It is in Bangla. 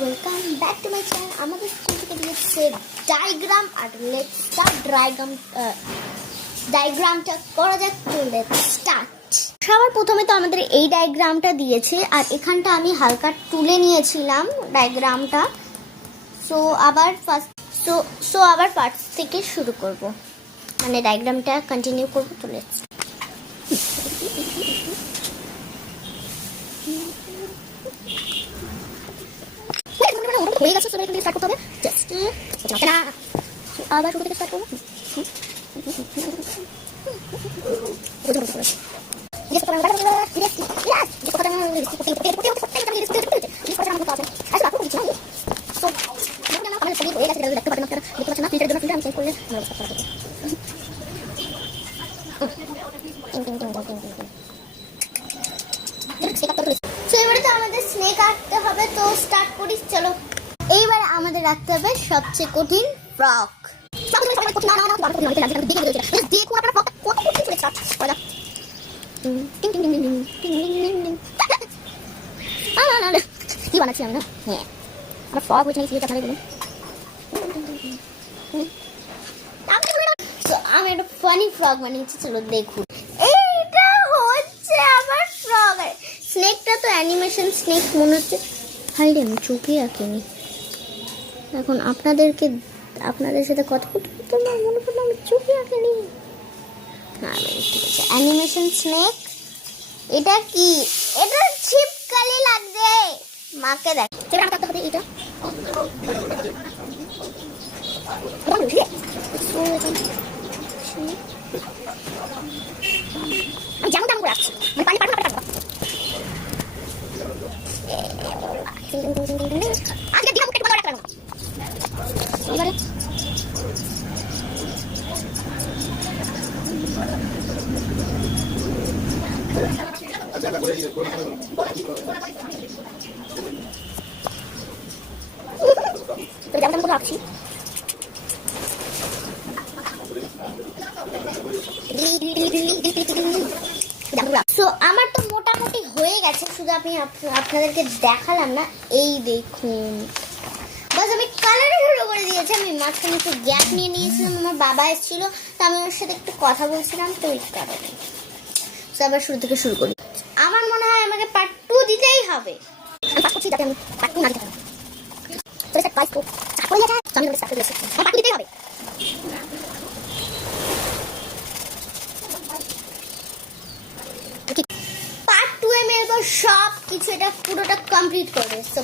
Welcome back to my channel. আমাদের স্কুল থেকে দিয়েছে ডায়াগ্রাম, আর লেটস স্টার্ট ডায়াগ্রামটা করা যাক। তো লেটস স্টার্ট। সবার প্রথমে তো আমাদের এই ডায়াগ্রামটা দিয়েছে, আর এখানটা আমি হালকা তুলে নিয়েছিলাম ডায়াগ্রামটা। সো আবার পার্টস থেকে শুরু করব, মানে ডায়াগ্রামটা কন্টিনিউ করব। তো লেটস হয়ে গেছে। সবাই এখান থেকে স্টার্ট করতে হবে। জাস্ট আবার শুরু থেকে স্টার্ট করবো। এবারে তো আমাদের স্নেক আঁকতে হবে, তো স্টার্ট করি। চলো, এইবার আমাদের রাখতে হবে সবচেয়ে কঠিন ফ্রক। কি বানাচ্ছি আমরা? হ্যাঁ, আমার ফ্রক হয়েছে নাকি আপনাদের বলুন। আমি একটা ফানি ফ্রক বানিয়েছি, চলো দেখুন। এইটা হচ্ছে আমার ফ্রক। স্নেকটা তো অ্যানিমেশন স্নেক মনে হচ্ছে। হাই রে, আমি চোখে আঁকিনি। এখন আপনাদের সাথে কথা বলতে আমার মনে পড়লো আমি চোখে আঁকিনি। হ্যাঁ, ঠিক আছে। Animation snake. এটা কি? এটা ছিপকালি লাগবে। মাকে দেখ, সেটা আঁকাতে হবে। এটা আমি যেমন তেমন করে আসছি, আমি পানি পাঠাবো। আজকে দিবা মুখে ভালো রাখলাম। এবারে যেমন তেমন করে রাখছি। সো আমার তো মোটামুটি হয়ে গেছে, শুধু আমি আপনাদেরকে দেখালাম না। এই দেখুন, বাস আমি কালারে শুরু করে দিয়েছি। আমি মাঝখানে একটু গ্যাপ নিয়ে নিয়েছিলাম, আমার বাবা এসেছিল, তো আমি ওর সাথে একটু কথা বলছিলাম, তো এই কারণে। সো আবার শুরু থেকে শুরু করি। আমার মনে হয় আমাকে পার্ট 2 দিতেই হবে। আমি পাস করছি যাতে আমি পার্ট 2 না দিতে পারি। তো এটা পাস করব, স্টার্ট করে যাচ্ছে। আমি স্টার্ট করে দিয়েছি, আমার পার্ট 2 দিতেই হবে। পার্ট 2 এ মেলবো সব কিছু, এটা পুরোটা কমপ্লিট করবে। সো